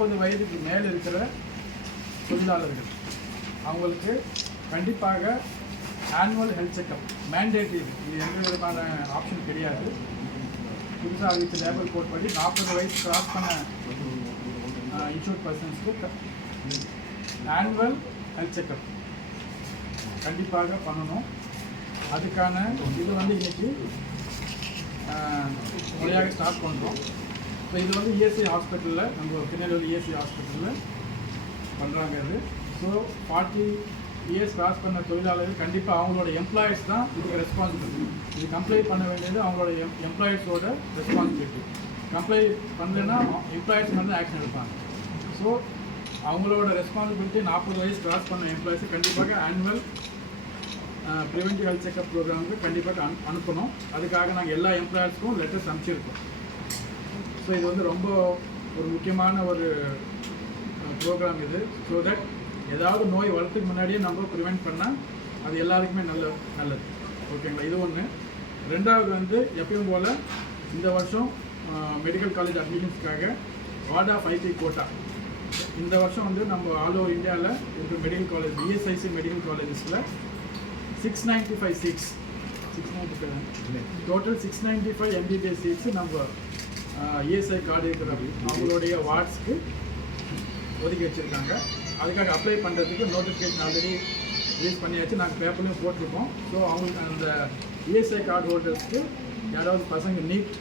40 வயதுக்கு மேலே இருக்கிற தொழிலாளர்கள் அவங்களுக்கு கண்டிப்பாக ஆனுவல் ஹெல்த் செக்அப் மேண்டேட்ரி. இது எந்த விதமான ஆப்ஷன் கிடையாது. புதுசாக அறிவித்த லேபர் கோட் படி 40 வயசு கிராஸ் பண்ண இன்சூர்ட் பர்சன்ஸ்க்கு ஆனுவல் ஹெல்த் செக்அப் கண்டிப்பாக பண்ணணும். அதுக்கான இது வந்து இன்றைக்கி முறையாக ஸ்டார்ட் பண்ணுறோம். ஸோ இது வந்து இஎஸ்ஐ ஹாஸ்பிட்டலில் நம்ம திருநெல்வேலி இஎஸ்ஐ ஹாஸ்பிட்டலில் பண்ணுறாங்க. இது ஸோ 40 இயர்ஸ் கிராஸ் பண்ண தொழிலாளர்கள் கண்டிப்பாக அவங்களோட எம்ப்ளாயீஸ் தான் இதுக்கு ரெஸ்பான்சிபிலிட்டி. இது கம்ப்ளைண்ட் பண்ண வேண்டியது அவங்களோட எம்ப்ளாயீஸோட ரெஸ்பான்சிபிலிட்டி. கம்ப்ளைண்ட் பண்ணலைன்னா எம்ப்ளாயீஸ் வந்து ஆக்ஷன் எடுப்பாங்க. ஸோ அவங்களோட ரெஸ்பான்சிபிலிட்டி 40 வயசு கிராஸ் பண்ண எம்ப்ளாயீஸ் கண்டிப்பாக ஆனுவல் ப்ரிவென்டிவ் ஹெல்த் செக்அப் ப்ரோக்ராமுக்கு கண்டிப்பாக அனுப்பணும். அதுக்காக நாங்கள் எல்லா எம்ப்ளாயர்ஸ்க்கும் லெட்டர்ஸ் அனுப்பிச்சிருக்கோம். ஸோ இது வந்து ரொம்ப ஒரு முக்கியமான ஒரு ப்ரோக்ராம் இது. ஸோ தட் ஏதாவது நோய் வரத்துக்கு முன்னாடியே நம்ம ப்ரிவெண்ட் பண்ணால் அது எல்லாருக்குமே நல்லது. ஓகேங்களா? இது ஒன்று. ரெண்டாவது வந்து எப்பயும் போல் இந்த வருஷம் மெடிக்கல் காலேஜ் அட்மிஷன்ஸ்க்காக வார்ட் ஆஃப் ஐபி கோட்டா இந்த வருஷம் வந்து நம்ம ஆல் ஓவர் இந்தியாவில் இருக்கிற மெடிக்கல் காலேஜ் இஎஸ்ஐசி மெடிக்கல் காலேஜஸில் 695 சீட்ஸ், 695 டோட்டல் 695 எம்பிபிஎஸ் சீட்ஸ் நம்ம இஎஸ்ஐ கார்டு இருக்கிற அவங்களுடைய வார்ட்ஸ்க்கு ஒதுக்கி வச்சுருக்காங்க. அதுக்காக அப்ளை பண்ணுறதுக்கு நோட்டிஃபிகேஷன் ஆல்ரெடி ரிலீஸ் பண்ணியாச்சு. நாங்கள் பேப்பர்லையும் போட்டிருக்கோம். ஸோ அவங்களுக்கு அந்த இஎஸ்ஐ கார்டு ஹோல்டர்ஸ்க்கு யாராவது பசங்க நீட்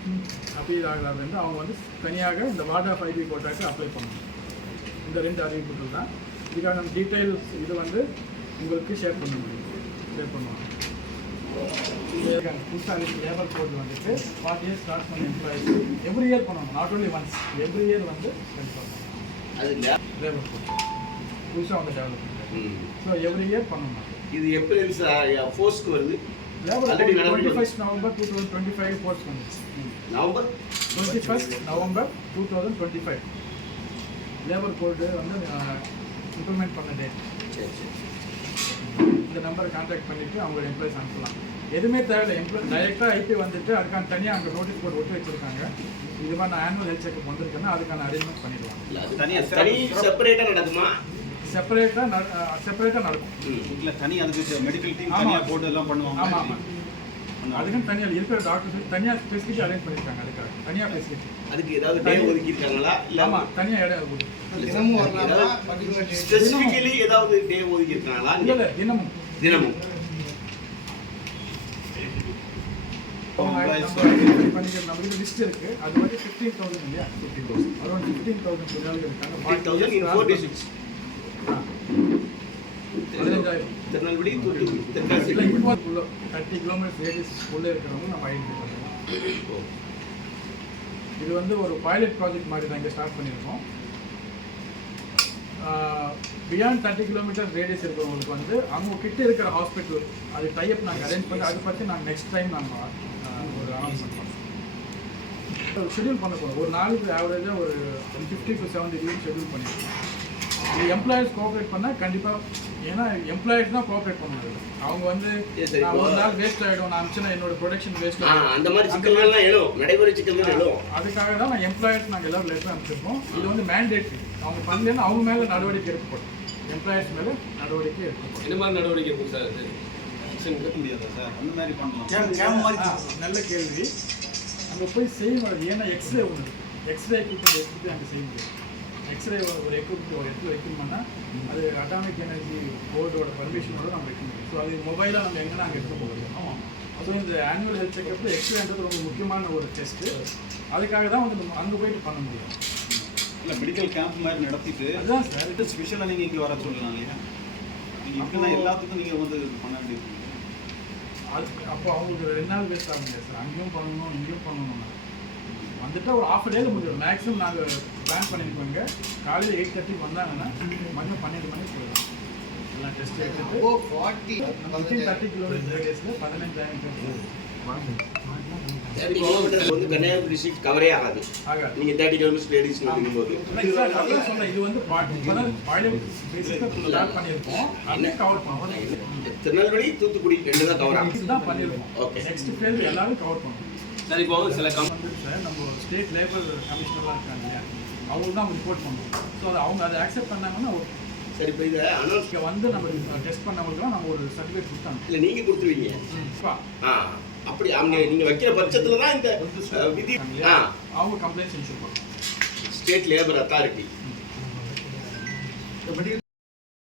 அப்பீல் ஆகலாம்னு அவங்க வந்து தனியாக இந்த வார்ட் ஆஃப் ஐபி கோட்டாக்கு அப்ளை பண்ணணும். இந்த 2 அறிவிப்புகள் தான். இதுக்காக நம்ம டீட்டெயில்ஸ் இது வந்து உங்களுக்கு ஷேர் பண்ணுவாங்க. புதுசாக லேபர் கோட் வந்துட்டு 40 இயர்ஸ் ஸ்டார்ட் பண்ண எம்ப்ளாயிஸ் எவ்ரி இயர் பண்ணணும். Not only once, every year வந்து ஸ்பெண்ட் பண்ணணும். அது லேபர் கோட் புதுசாக வந்து டெவலப் பண்ணுறது. ஸோ எவ்ரி இயர் பண்ணணும். இது எப்படி ஃபோர்ஸ்க்கு வருது? லேபர் கோட் 21 நவம்பர் 2025 போஸ்ட் வந்துச்சு. நவம்பர் 21 நவம்பர் 2025 லேபர் கோடு வந்து இம்ப்ளிமெண்ட் பண்ண டேட். இந்த நம்பரை கான்டாக்ட் பண்ணிவிட்டு அவங்களோட எம்ப்ளாயிஸ் அனுப்பலாம். எதுவுமே தேவையில்லை. டைரெக்டாக ஐபி வந்துட்டு அதுக்கான தனியாக அங்கே நோட்டீஸ் போர்டு ஒட்டி வச்சுருக்காங்க. இது மாதிரி நான் ஆனுவல் ஹெல்த் செக்அப் வந்திருக்கேன்னா அதுக்கான அரேஞ்ச்மெண்ட் பண்ணிடுவாங்க. செப்பரேட்டாக நடக்குமா? செப்பரேட்டாக நடக்கும். இல்லை தனி அதுக்கு மெடிக்கல் டீம் தனியாக போட்டு எல்லாம் பண்ணுவாங்க. ஆமாம். அதுக்குன்னு தனியாக இருக்கிற டாக்டர்ஸ் தனியாக ஸ்பெசிஃபிக் அரேஞ்ச் பண்ணியிருக்காங்க. அதுக்காக தனியாக ஸ்பெசிஃபிக் அதுக்கு ஏதாவது டே ஒதுக்கியிருக்காங்களா? ஆமாம், தனியாக இடம் இருக்குது. ஸ்பெசிஃபிக்கலி ஏதாவது டே ஒதுக்கியிருக்காங்களா? இல்லை, தினமும் பண்ணிக்கிற நம்மளுக்கு லிஸ்ட் இருக்குது. அது மாதிரி 15,000 இல்லையா? 15,000 அரௌண்ட் 15,000 தொழிலாளர்கள் இருக்காங்க. 5,046 திருநெல்வேலி 30 கிலோமீட்டர் ரேடியஸ் உள்ளே இருக்கிறவங்க நம்ம ஐடென்டிஃபை பண்ணுறோம். இது வந்து ஒரு பைலட் ப்ராஜெக்ட் மாதிரி தான் இங்கே ஸ்டார்ட் பண்ணியிருக்கோம். பியாண்ட் 30 கிலோமீட்டர் ரேடியஸ் இருக்கிறவங்களுக்கு வந்து அவங்க கிட்ட இருக்கிற ஹாஸ்பிட்டல் அது டைப் நாங்கள் அரேஞ்ச் பண்ணி அதை பற்றி நாங்கள் நெக்ஸ்ட் டைம் நாங்கள் ஒரு அனௌன்ஸ்மெண்ட் பண்ணுறோம். ஷெட்யூல் பண்ண போகிறோம். ஒரு நாளுக்கு ஆவரேஜாக ஒரு 50 to 70 வீக் ஷெட்யூல் பண்ணியிருக்கோம். இது எம்ப்ளாயீஸ் கோஆப்ரேட் பண்ணால் கண்டிப்பாக, ஏன்னா எம்ப்ளாயீஸ் தான் கோஆப்ரேட் பண்ணணும். அவங்க வந்து நான் ஒரு நாள் வேஸ்ட் ஆகிடும், நான் அனுப்பிச்சுன்னா என்னோட ப்ரொடக்ஷன் வேஸ்ட் ஆகிடும், அந்த மாதிரி சிக்கல்கள்லாம் எழும், நடைமுறை சிக்கல்கள் எழும். அதுக்காக தான் நான் எம்ப்ளாயீஸ் நாங்கள் எல்லாரும் லெட்டர் அனுப்பிச்சிருக்கோம். இது வந்து மேண்டேட்ரி. அவங்க பண்ணலன்னா அவங்க மேலே நடவடிக்கை எடுக்கப்படும். எம்ப்ளாயீஸ் மேலே நடவடிக்கை எடுக்கப்படும். இந்த மாதிரி நடவடிக்கை இருக்கும் சார். எடுக்க முடியாதா சார்? அந்த மாதிரி பண்ணலாம். நல்ல கேள்வி. அங்கே போய் செய்ய முடியாது. ஏன்னா எக்ஸ்ரே ஒன்று, எக்ஸ்ரே எக்யூப்மெண்ட் எடுத்துகிட்டு அங்கே செய்ய முடியாது. எக்ஸ்ரே ஒரு எக்யூப்மெண்ட் ஒரு இடத்துல வைக்கணும் பண்ணால் அது அட்டாமிக் எனர்ஜி போர்டோட பர்மிஷனோட நம்ம வைக்க முடியும். ஸோ அது மொபைலாக நம்ம எங்கன்னா அங்கே எடுத்து போகிறோம். ஆமாம். அதுவும் இந்த ஆனுவல் ஹெல்த் செக்கப்பில் எக்ஸ்ரேன்றது ரொம்ப முக்கியமான ஒரு டெஸ்ட்டு. அதுக்காக தான் வந்து நம்ம அங்கே போயிட்டு பண்ண முடியும். இல்லை மெடிக்கல் கேம்ப் மாதிரி நடத்திட்டு அதுதான் சார். இது ஸ்பெஷலாக நீங்கள் இங்கே வர சொல்லலாம் இல்லையா? நீங்கள் இருக்குன்னா எல்லாத்துக்கும் நீங்கள் வந்து பண்ண வேண்டியது. அது அப்போ அவங்களுக்கு 2 நாள் வேஸ்ட் ஆகும் இல்லையா சார்? அங்கேயும் பண்ணணும் இங்கேயும் பண்ணணும். வந்துட்டு ஒரு half a day முடியும். மேக்ஸிமம் நாங்கள் பிளான் பண்ணியிருக்கோங்க. காலையில் 8:30 வந்தாங்கன்னா மதியம் 12 மணிக்கு போயிடலாம். எல்லாம் டெஸ்ட் எடுத்துட்டு 30 கிலோமீட்டர் ரேடியஸில் 15,000 கிலோமீட்டர் வந்து கன்னியாகுமரி டிஸ்ட்ரிக்ட் கவரே ஆகாது. நீங்கள் 30 கிலோமீட்டர் ரேடியஸ் இருக்கும்போது இது வந்து கவர் பண்ணுவோம். திருநெல்வேலி தூத்துக்குடி 2 தான் கவர் ஆகும். தான் பண்ணியிருக்கோம். ஓகே. நெக்ஸ்ட் ஃபேஸ் எல்லாரும் கவர் பண்ணுவோம். சார் இப்போ சில சார் நம்ம ஸ்டேட் லேபர் கமிஷனர்லாம் இருக்காங்க இல்லையா? அவங்களுக்கு தான் ரிப்போர்ட் பண்ணுவோம். ஸோ அவங்க அதை அக்செப்ட் பண்ணாங்கன்னா ஓகே. சரி, இப்போ இதை அனௌன்ஸ் இங்கே வந்து நம்ம டெஸ்ட் பண்ணவங்களுக்குலாம் நம்ம ஒரு சர்டிஃபிகேட் கொடுத்தாங்க. இல்லை நீங்கள் கொடுத்துருவீங்க. இப்போ அப்படி அவங்க நீங்கள் வைக்கிற பட்சத்தில் தான் இந்த விதி. அவங்க கம்ப்ளைண்ட்ஸ் இன்ஷூர் பண்ணுவோம். State labour authority. பட்